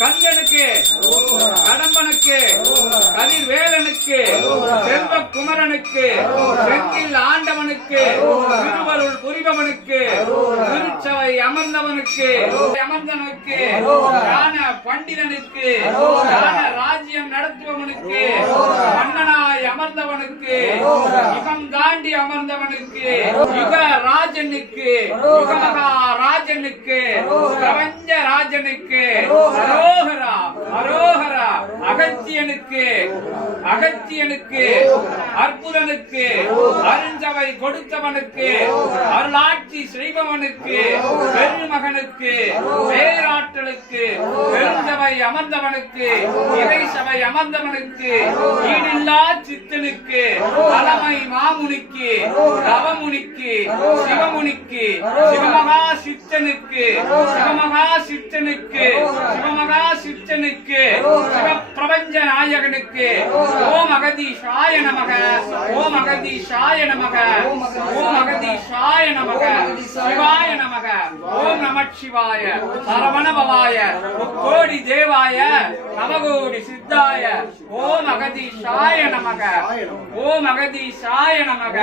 கஞ்சனுக்கு, கடம்பனுக்கு, கதிர்வேலனுக்கு, செல்வக்குமரனுக்கு, செந்தில் ஆண்டவனுக்கு, திருவருள் புரிபவனுக்கு, திருச்சபை அமர்ந்தவனுக்கு, ஞான பண்டிதனுக்கு, ஞான ராஜ்யம் நடத்துபவனுக்கு, மன்னனாய் அமர்ந்தவனுக்கு, யுகம் தாண்டி அமர்ந்தவனுக்கு, யுக ராஜனுக்கு, யுகமகா ராஜனுக்கு, பிரபஞ்ச ராஜனுக்கு, அரோகரா அரோகரா, அகத்தியனுக்கு, அகத்தியனுக்கு, அற்புதனுக்கு, அருஞ்சவை கொடுத்தவனுக்கு, அருளாட்சி செய்பவனுக்கு, பெருமகனுக்கு, பேராற்றலுக்கு, பெருஞ்சவை அமர்ந்தவனுக்கு, இறை சபை அமர்ந்தவனுக்கு, ஈடில்லா சித்தனுக்கு, தலைமை மாமுனிக்கு, தவமுனிக்கு, சிவமுனிக்கு, சிவமகா சித்தனுக்கு, சிவமகா சித்தனுக்கு, சிவமகா சித்தனுக்கு, சிவப்பிரபஞ்ச நாயகனுக்கு, ஓம் அகதீஷாய நமக, ஓம் அகதீஷாய நமக, ஓம் அகதீஷாய நமக, சிவாய நமக, ஓம் நமச்சிவாய, சரவணபவாய, கோடி தேவாய, நவகோடி சித்தாய, ஓம் அகதீஷாய நமக, ஓம் அகதீஷாய நமக.